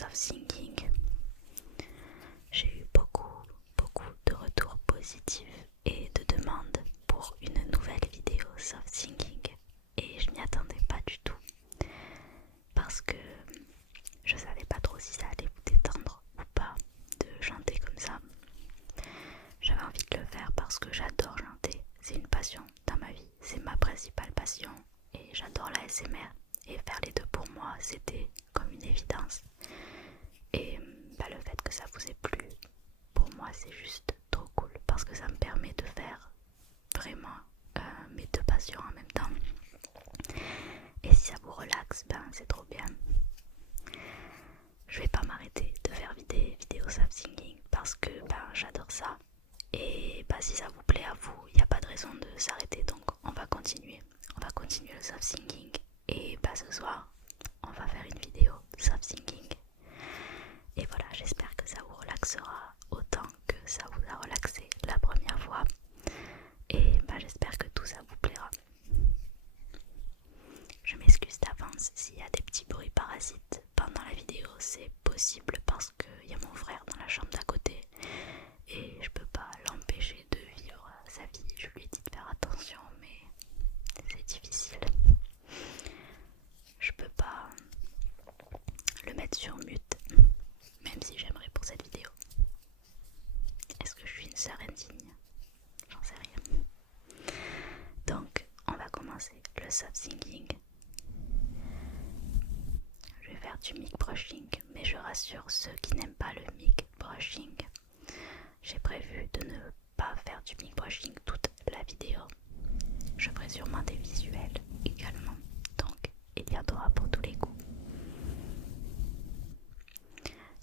soft thinking. J'ai eu beaucoup de retours positifs et de demandes pour une nouvelle vidéo soft thinking et je m'y attendais pas du tout parce que je savais pas trop si ça allait vous détendre ou pas de chanter comme ça. J'avais envie de le faire parce que j'adore chanter, c'est une passion dans ma vie, c'est ma principale passion et j'adore la ASMR et faire les deux pour moi c'était comme une évidence. Et le fait que ça vous ait plu, pour moi c'est juste trop cool parce que ça me permet de faire vraiment mes deux passions en même temps. Et si ça vous relaxe, c'est trop bien. Je vais pas m'arrêter de faire des vidéos soft singing parce que j'adore ça. Et si ça vous plaît à vous, il n'y a pas de raison de s'arrêter, donc on va continuer. On va continuer le soft singing. Et ce soir, on va faire une vidéo soft singing. Et voilà, j'espère que ça vous relaxera autant que ça vous a relaxé la première fois. Et j'espère que tout ça vous plaira. Je m'excuse d'avance s'il y a des petits bruits parasites pendant la vidéo, c'est possible parce qu'il y a mon frère dans la chambre d'à côté et je peux pas l'empêcher de vivre sa vie. Je lui ai dit de faire attention, mais c'est difficile. Je peux pas le mettre sur mute, même si j'aimerais pour cette vidéo. Est-ce que je suis une sœur indigne? J'en sais rien. Donc, on va commencer le soft singing. Je vais faire du mic brushing, mais je rassure ceux qui n'aiment pas le mic brushing. J'ai prévu de ne pas faire du mic brushing toute la vidéo. Je ferai sûrement des visuels également, donc il y en aura pour tous les goûts.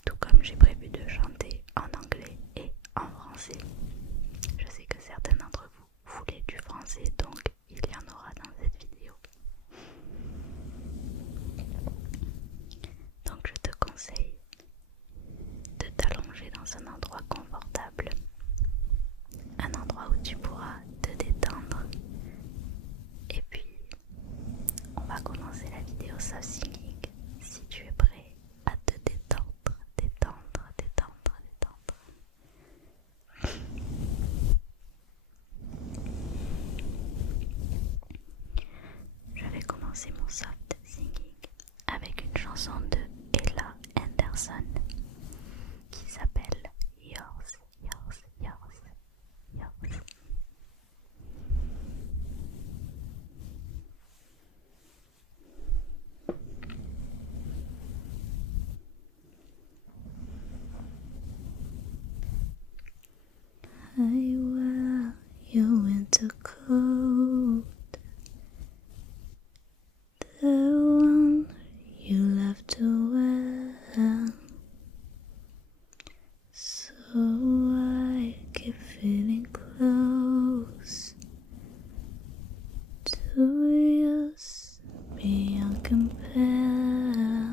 Tout comme j'ai prévu de chanter en anglais et en français. Je sais que certains d'entre vous voulaient du français, donc il y en aura dans cette vidéo. Donc je te conseille de t'allonger dans un endroit confortable, un endroit où tu pourras te détendre. Et puis, on va commencer la vidéo soft singing. Si tu es prêt à te détendre. Je vais commencer mon soft singing avec une chanson de Ella Henderson qui s'appelle Yours, Yours, Yours, Yours. I wear your winter coat, the one you love to wear, so I keep feeling close to yours beyond compare.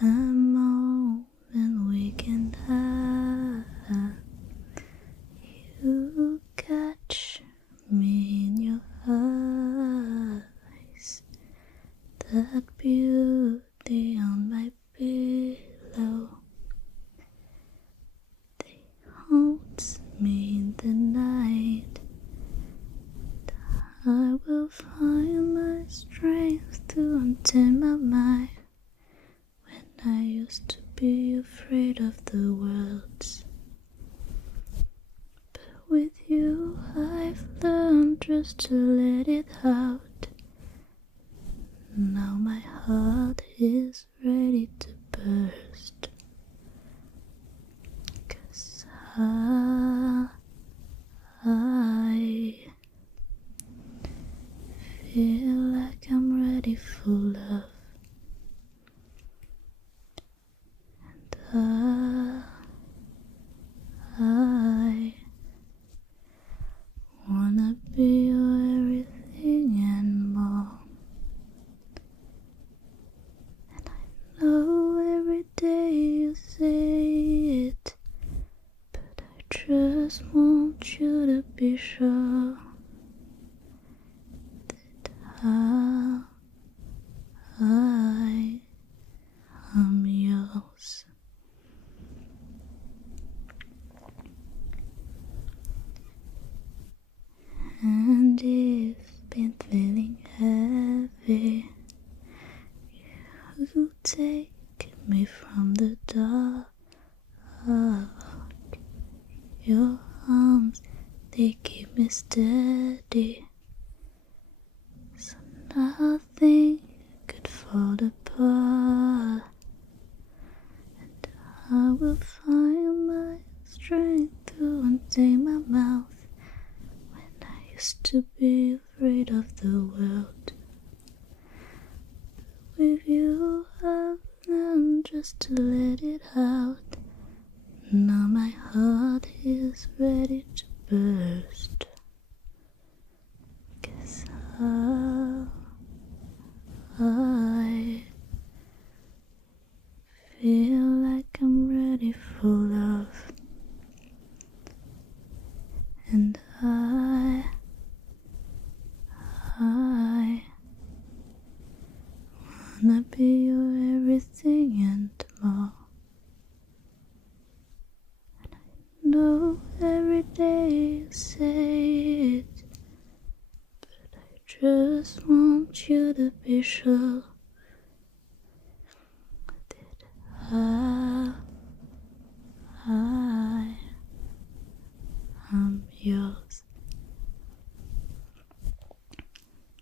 The moment we can have, you catch me in your eyes, that beauty on my pillow, they haunts me in the night. I will find my strength to untain my mind. When I used to be afraid of the world's, but with you I've learned just to let it out. Now my heart is ready to burst, 'cause I feel like I'm ready for love. And I wanna be your everything and more. And I know every day you say it, but I just want you to be sure that I you take me from the dark. Your arms, they keep me steady, so nothing could fall apart. And I will find my strength to untain my mouth when I used to be afraid of the world. With you I've learned just to let it out. Now my heart is ready to burst, 'cause I feel like I'm ready for love. And I wanna be your everything and more. And I know every day you say it, but I just want you to be sure that I'm yours.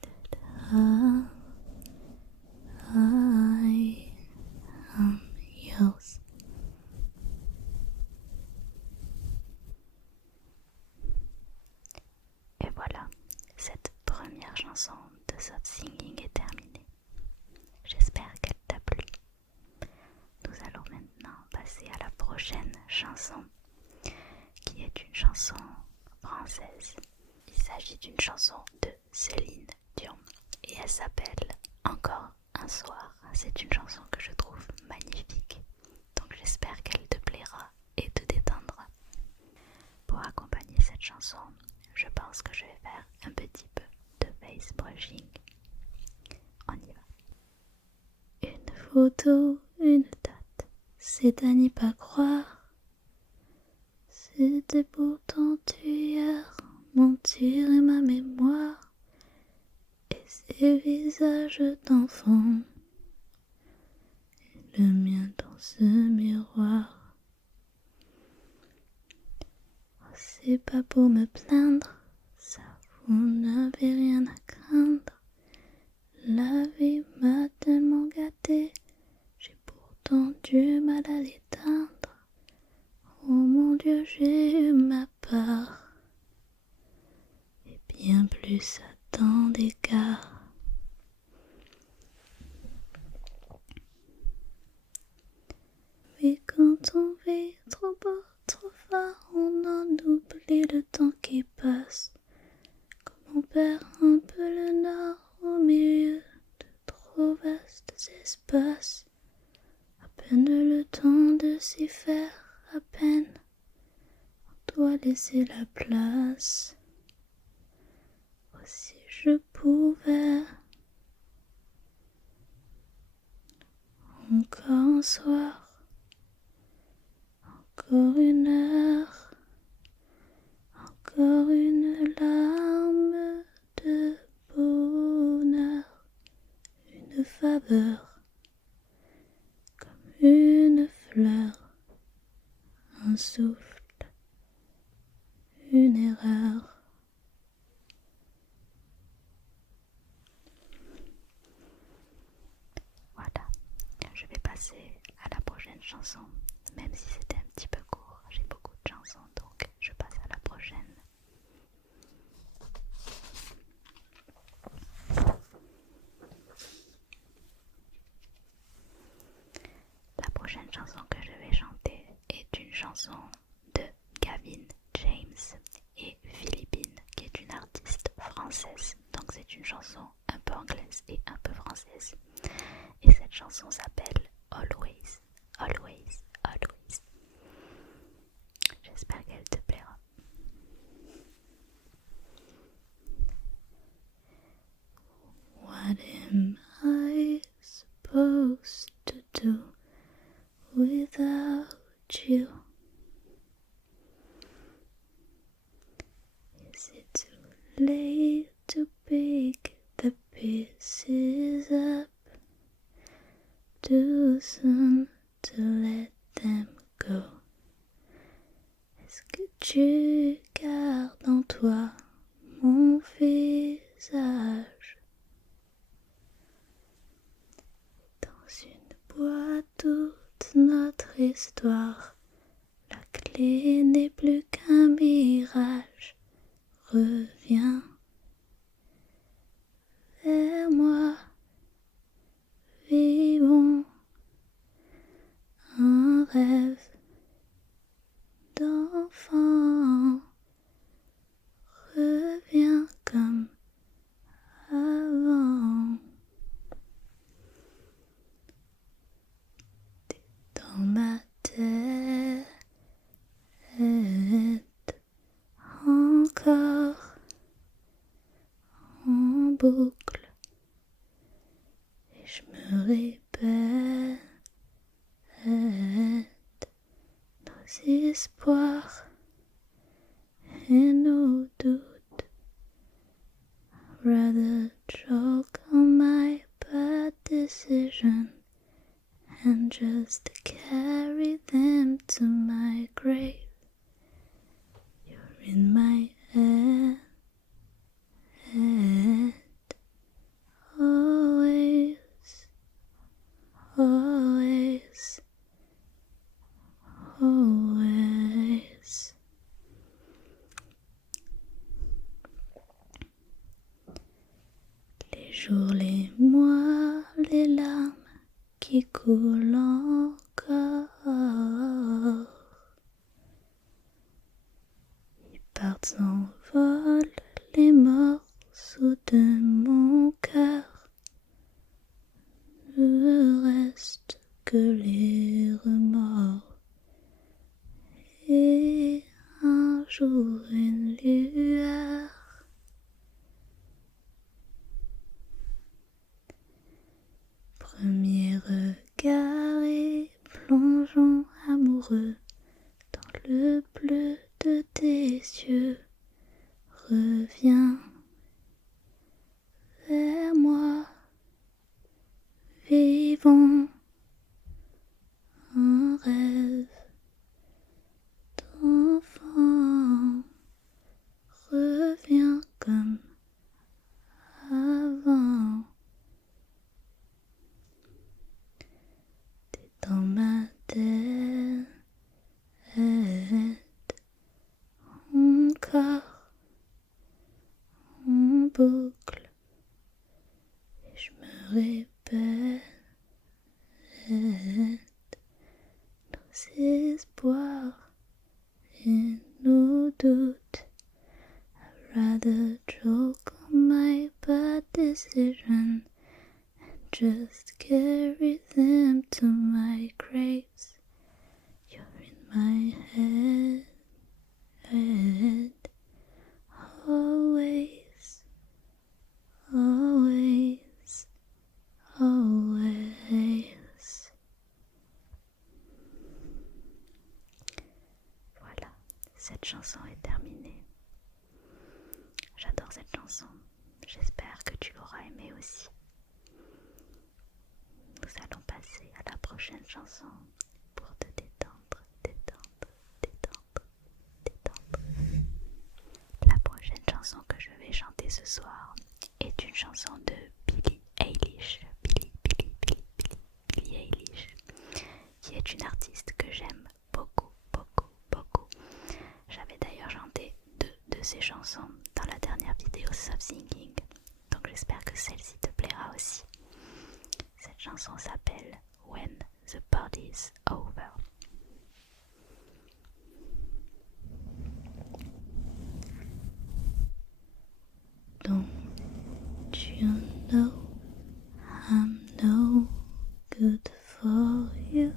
That I am yours. Et voilà, cette première chanson de Soft Singing est terminée. J'espère qu'elle t'a plu. Nous allons maintenant passer à la prochaine chanson, qui est une chanson française. Il s'agit d'une chanson de Céline Dion et elle s'appelle Encore un soir. C'est une chanson que je trouve magnifique, donc j'espère qu'elle te plaira et te détendra. Pour accompagner cette chanson, je pense que je vais faire un petit peu de face brushing. On y va. Une photo, une date, c'est à n'y pas croire. C'était pourtant hier, mentir est ma mémoire. Et ces visages d'enfants, et le mien dans ce miroir. Oh, c'est pas pour me plaindre, ça vous n'avez rien à craindre. La vie m'a tellement gâté, j'ai pourtant du mal à l'éteindre. Oh mon Dieu, j'ai eu ma part, et bien plus à tant d'égards. Mais quand on vit trop beau, trop fort, on en oublie le temps qui passe. Comme on perd un peu le nord au milieu de trop vastes espaces. À peine le temps de s'y faire, à peine on doit laisser la place. Oh, si je pouvais encore un soir, encore une heure, encore une larme de bonheur, une faveur, comme une fleur, un souffle, une erreur. Voilà, je vais passer à la prochaine chanson, même si c'était un petit peu court, j'ai beaucoup de chansons, donc je passe à la prochaine. La prochaine chanson que je vais chanter est une chanson de Gavin James et Philippine, qui est une artiste française. Donc c'est une chanson un peu anglaise et un peu française. Et cette chanson s'appelle Always, Always, Always. J'espère qu'elle te plaira. What am I supposed to do without you? Is it too late to pick the pieces up? too soon to let them go. Est-ce que tu gardes en toi mon visage? Dans une boîte toute notre histoire, la clé n'est plus qu'un mirage. Reviens vers moi, vivons un rêve d'enfant. Reviens comme avant. T'es dans ma tête encore en boucle et je me répète nos espoirs et nos doutes. I'd rather choke on my bad decision and just carry them to my grave. You're in my head, always, always, always. Les jours, les mois, les larmes qui coulent encore, ils partent s'envolent les morceaux de mon cœur. Ne reste que les remords et un jour une lueur. Premier regard et plongeons amoureux dans le bleu de tes yeux. Reviens vers moi, vivons un rêve d'enfant. Reviens comme avant. T'es dans ma tête encore en boucle et je me répète nos espoirs et nos doutes. I'd rather choke on my bad decision and just carry them to my graves. You're in my head, always, always, always. Voilà, cette chanson est terminée. J'adore cette chanson. J'espère que tu l'auras aimée aussi. Nous allons passer à la prochaine chanson pour te détendre, détendre, détendre, détendre. La prochaine chanson que je vais chanter ce soir est une chanson de Billie Eilish. Billie Eilish, qui est une artiste que j'aime beaucoup, beaucoup, beaucoup. J'avais d'ailleurs chanté 2 de ses chansons dans la dernière vidéo Soft Singing, donc j'espère que celle-ci te plaira aussi. Cette chanson s'appelle When the Party's Over. Don't you know I'm no good for you?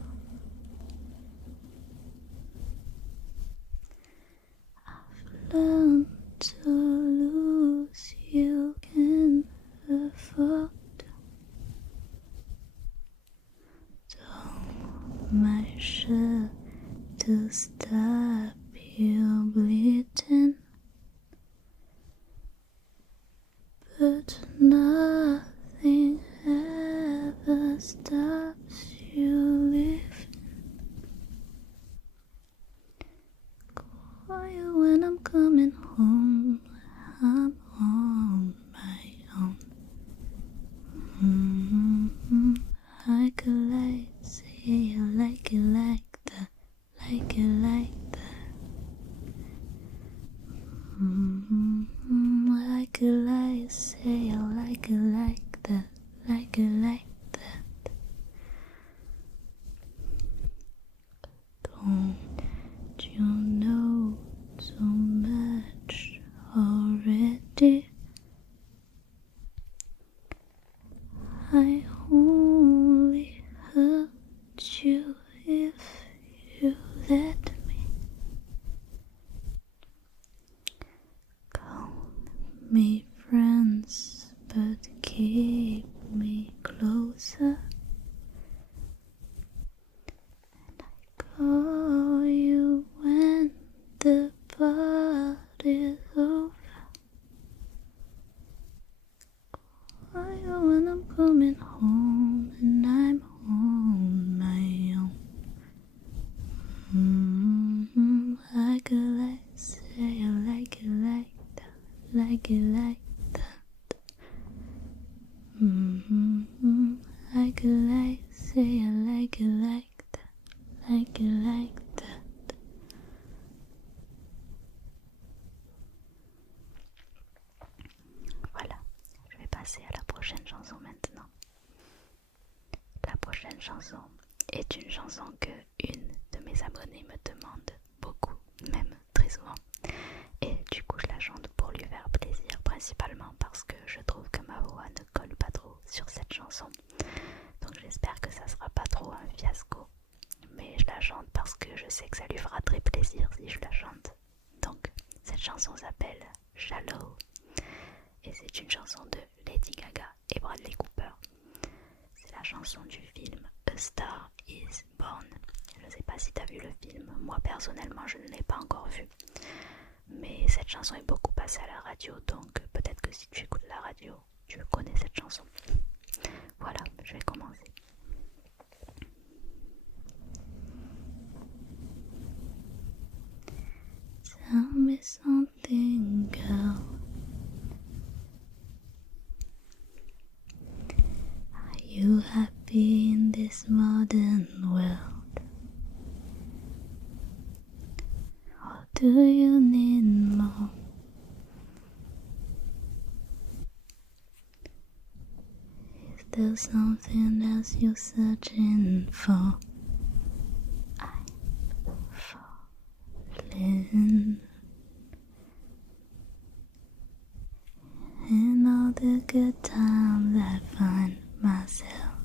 I've learned to lose, you can afford. Don't measure to stop you bleeding, but nothing ever stops. loves you live. Quiet when I'm coming home. I'm on my own. I could like say I like it like that, like it like that. I could like say I like it like that, like it like that. Don't you know so much already? I only hurt you if you let me. Call me friends, but keep me closer. And I call you when the party's over. Call you when I'm coming home and I'm on my own. I could like say I like it like that, like it like that. I could like say I like it like that, like it like that. Voilà, je vais passer à la prochaine chanson maintenant. La prochaine chanson est une chanson que une de mes abonnées me demande beaucoup, même très souvent. Et du coup je la chante pour lui faire plaisir, principalement parce que je trouve que ma voix ne colle pas trop sur cette chanson. Donc j'espère que ça sera pas trop un fiasco. Mais je la chante parce que je sais que ça lui fera très plaisir si je la chante. Donc cette chanson s'appelle Shallow. Et c'est une chanson de Lady Gaga et Bradley Cooper. C'est la chanson du film A Star Is Born. Je ne sais pas si tu as vu le film, moi personnellement je ne l'ai pas encore vu. Mais cette chanson est beaucoup passée à la radio, donc peut-être que si tu écoutes la radio, tu connais cette chanson. Voilà, je vais commencer. Tell me something, girl. Are you happy in this modern world? Or do you need more? Is there something else you're searching for? I'm falling. In all the good times I find myself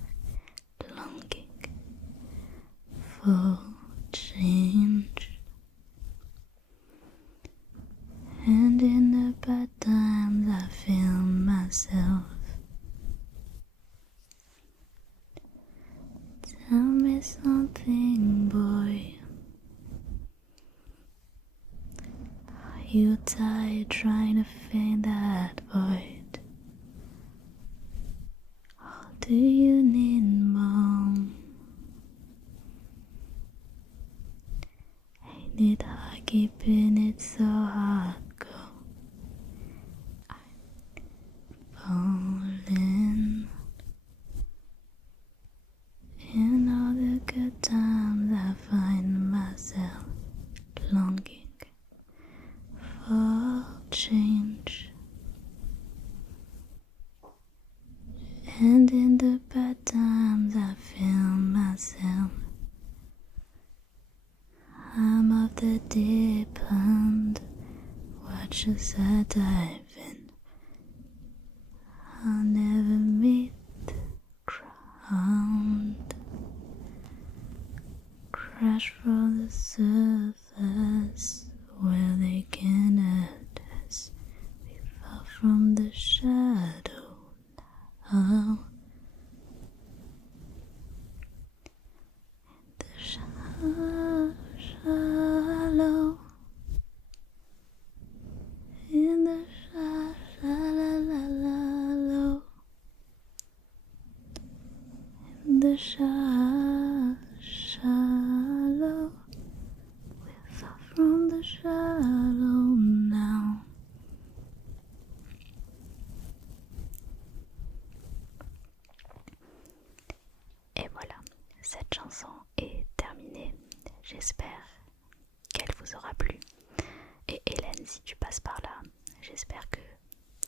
longing for change. And in the bad times I feel myself. Tell me something, boy. Are you tired trying to fill that void? Or do you need more? Ain't it hard keeping it so hard? Falling. In all the good times I find myself longing for change. And in the bad times I feel myself. I'm off the deep end, watch as I dive in. I'll never meet the ground. Crash for the surface where they can hurt us. We fell from the shadow now. In the shallow. In the shallow. In the shallow. shallow. We're far from the shallow now. Et voilà, cette chanson est terminée. J'espère qu'elle vous aura plu. Et Hélène, si tu passes par là, j'espère que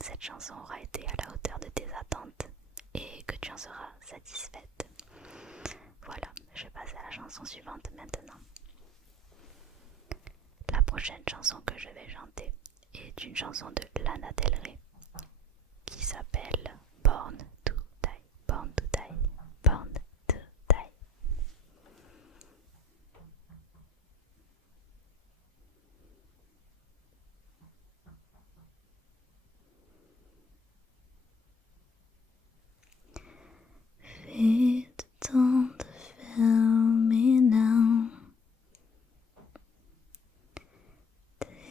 cette chanson aura été à la hauteur de tes attentes et que tu en seras satisfaite. Voilà, je vais passer à la chanson suivante maintenant. La prochaine chanson que je vais chanter est une chanson de Lana Del Rey qui s'appelle Born to Die, Born to Die, Born to Die. Fais de temps de fermer now.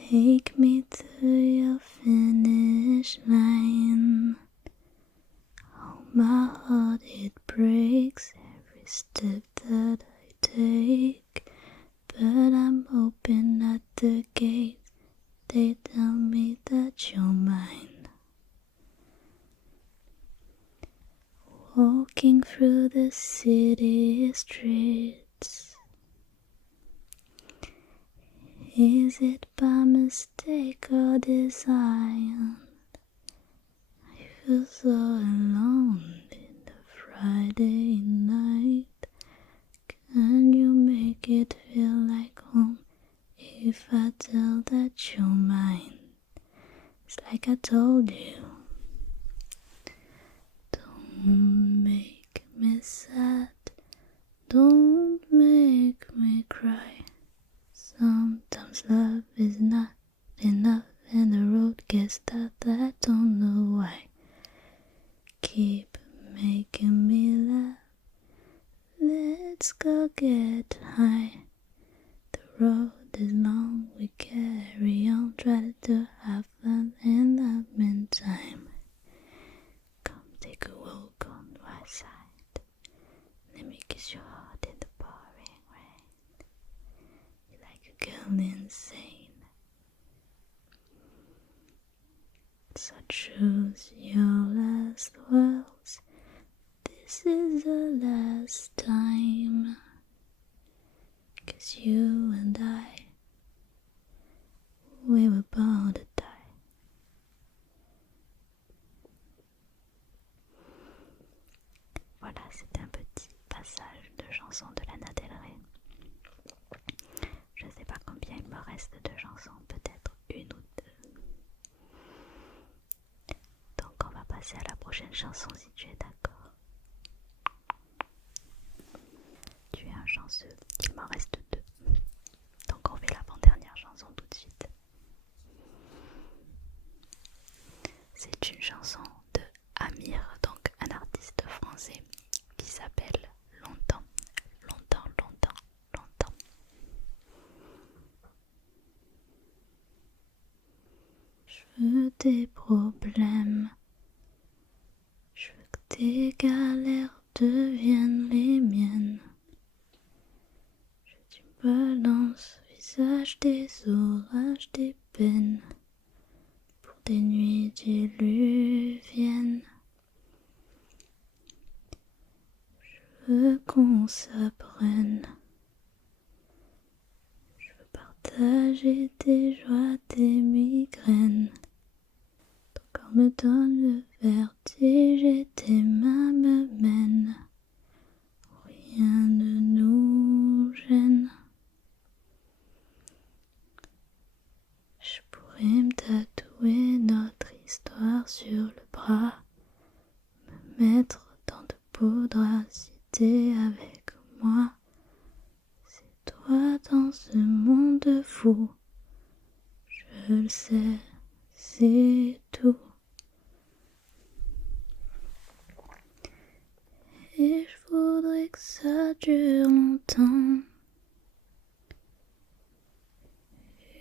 Take me to your finish line. Oh, my heart, it breaks every step that I take. But I'm hoping at the gate they tell me that you're mine. Walking through the city streets. Is it by mistake or design? I feel so alone in the Friday night. Can you make it feel like home if I tell that you're mine? It's like I told you. Don't make me sad. Don't make me cry. Sometimes love is not enough and the road gets tough. I don't know why. Keep making me laugh. Let's go get high. The road is long, we carry on. Try to have fun in the meantime. Come take a walk on my side. Let me kiss your heart in the pouring rain. You're like a girl insane. So choose your last words. This is the last time. 'Cause you and I, we were born to die. Voilà, c'est un petit passage de chansons de Lana Del Rey. Je ne sais pas combien il me reste de chansons, peut-être une ou deux. Donc on va passer à la prochaine chanson si tu es d'accord. Tu es un chanceux, il m'en reste deux. Donc on fait l'avant-dernière chanson tout de suite. C'est une chanson de Amir, donc un artiste français qui s'appelle Longtemps, longtemps, longtemps, longtemps. Je veux des problèmes, je veux que tes galères deviennent les miennes. Je te balance au visage des orages, des peines, pour des nuits diluviennes. Je veux qu'on s'apprenne, je veux partager tes joies, tes migraines. Ton corps me donne le vertige et tes mains me mènent. Rien ne nous gêne. Je pourrais me tatouer notre histoire sur le bras, me mettre dans de poudre si t'es avec moi. C'est toi dans ce monde fou, je le sais, c'est tout. Et je voudrais que ça dure longtemps.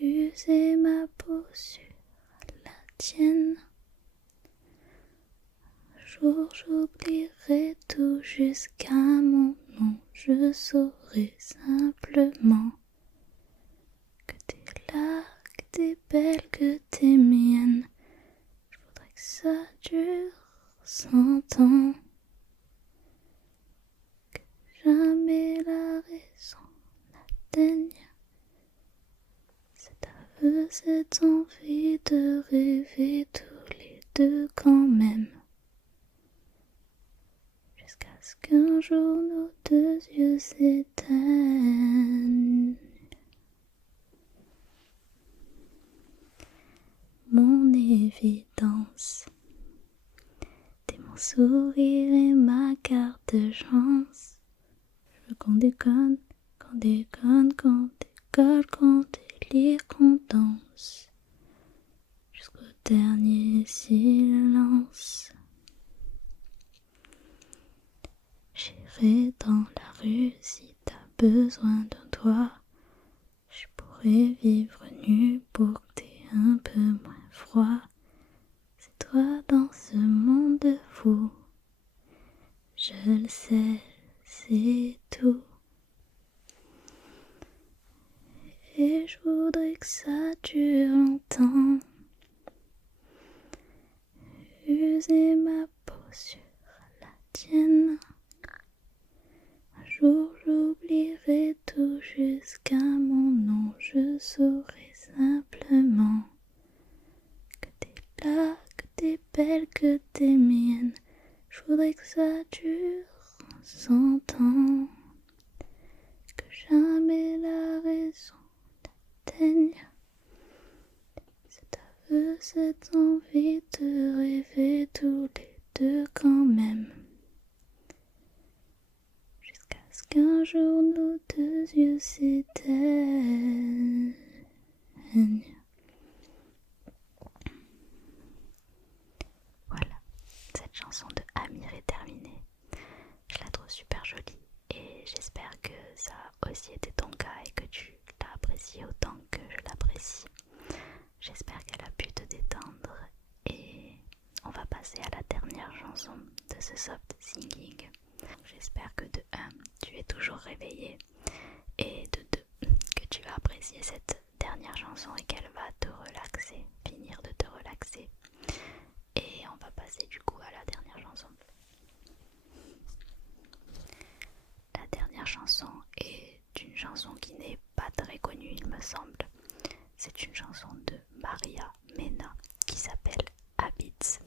User ma peau sur la tienne. Un jour j'oublierai tout jusqu'à mon nom. je saurai simplement que t'es là, que t'es belle, que t'es mienne. Je voudrais que ça dure 100 ans, que jamais la raison n'atteigne cet aveu, cette envie de rêver tous les deux quand même. Jusqu'à ce qu'un jour nos deux yeux s'éteignent. Mon évidence, t'es mon sourire et ma carte de chance. Je veux qu'on déconne, qu'on déconne, qu'on décolle, qu'on délire, qu'on danse jusqu'au dernier silence. J'irai dans la rue si t'as besoin d'un toit. Je pourrais vivre nu pour que t'aies un peu moins froid. C'est toi dans ce monde fou. Je le sais, c'est tout. Et je voudrais que ça dure longtemps. User ma peau sur la tienne. Un jour j'oublierai tout jusqu'à mon nom. Je saurai simplement que t'es là, que t'es belle, que t'es mienne. Je voudrais que ça dure 100 ans, que jamais la raison n'atteigne cet aveu, cette envie de rêver tous les deux quand même. Jusqu'à ce qu'un jour nos deux yeux s'éteignent. Voilà, cette chanson de Amir est terminée. Je la trouve super jolie et j'espère que ça a aussi été ton cas et que tu l'as appréciée autant que je l'apprécie. J'espère qu'elle a pu te détendre et on va passer à la dernière chanson de ce soft singing. J'espère que de 1, tu es toujours réveillé et de 2, que tu vas apprécier cette dernière chanson et qu'elle va te relaxer, finir de te relaxer. Et on va passer du coup à la dernière chanson. La dernière chanson est une chanson qui n'est pas très connue, il me semble. C'est une chanson de Maria Mena qui s'appelle Habits.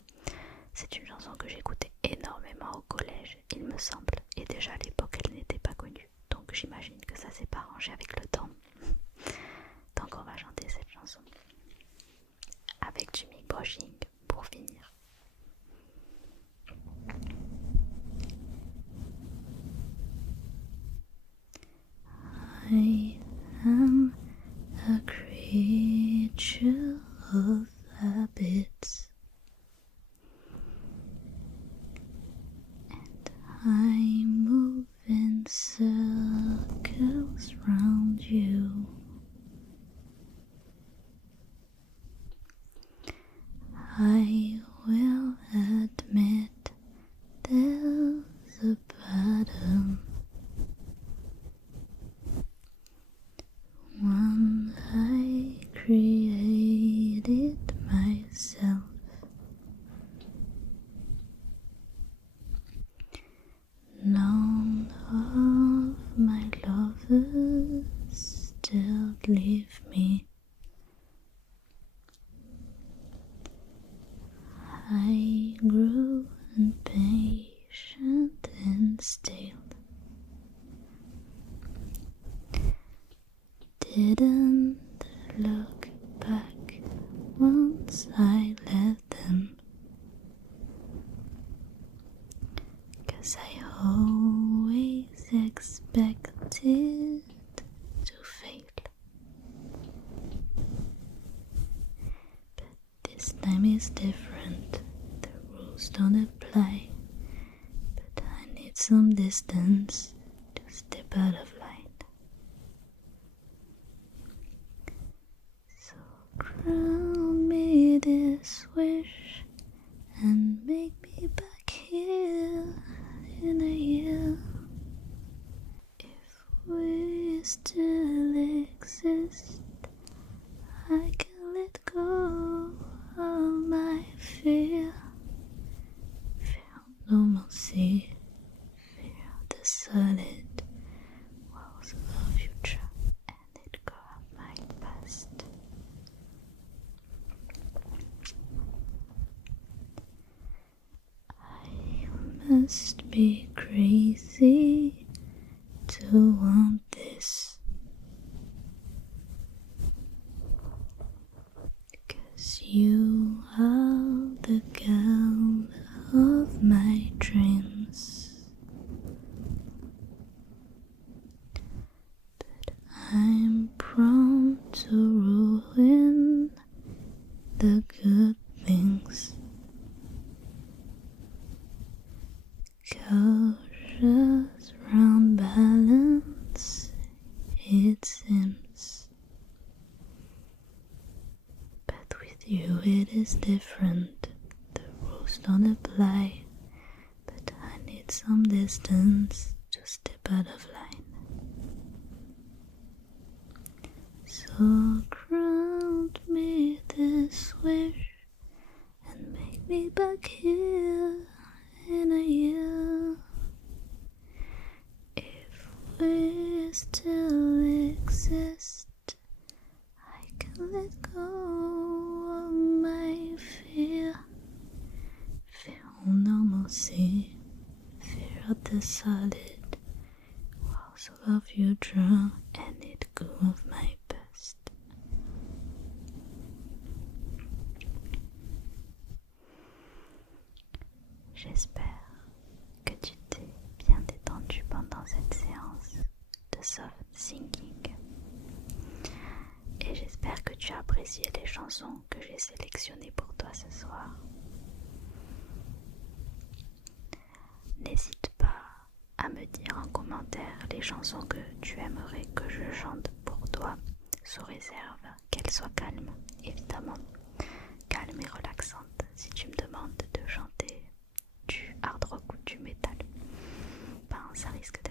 C'est une chanson que j'écoutais énormément au collège, il me semble, et déjà à l'époque elle n'était pas connue. Donc j'imagine que ça s'est pas arrangé avec le temps. Donc on va chanter cette chanson avec du micbrushing pour finir. I am a creature of habits, and I move in circles round you. I will admit there's a pattern, one I created myself. None of my lovers still leave me. I grew impatient and stale. Didn't look back once I left them, 'cause I always expected to fail. But this time is different, the rules don't apply. But I need some distance to step out of line. So grant me this wish and make me back here in a year. still exist, I can let go of my fear. Fear of normalcy, fear of the solid walls of our future, and let go of my past. I must be crazy to want this, 'cause you are the girl of my dreams. But I'm prone to ruin the good things. Cautious round balance, it seems. But with you it is different. The rules don't apply. But I need some distance to step out of line. So grant me this wish and make me back here in a year. If we still exist, I can let go of my fear. Fear of normalcy, fear of the solid walls of our future, and let go of my past. J'espère que tu t'es bien détendu pendant cette séance de soft thinking. Et j'espère que tu as apprécié les chansons que j'ai sélectionnées pour toi ce soir. N'hésite pas à me dire en commentaire les chansons que tu aimerais que je chante pour toi, sous réserve qu'elles soient calmes, évidemment, calmes et relaxantes. Si tu me demandes de chanter du hard rock ou du métal, ben ça risque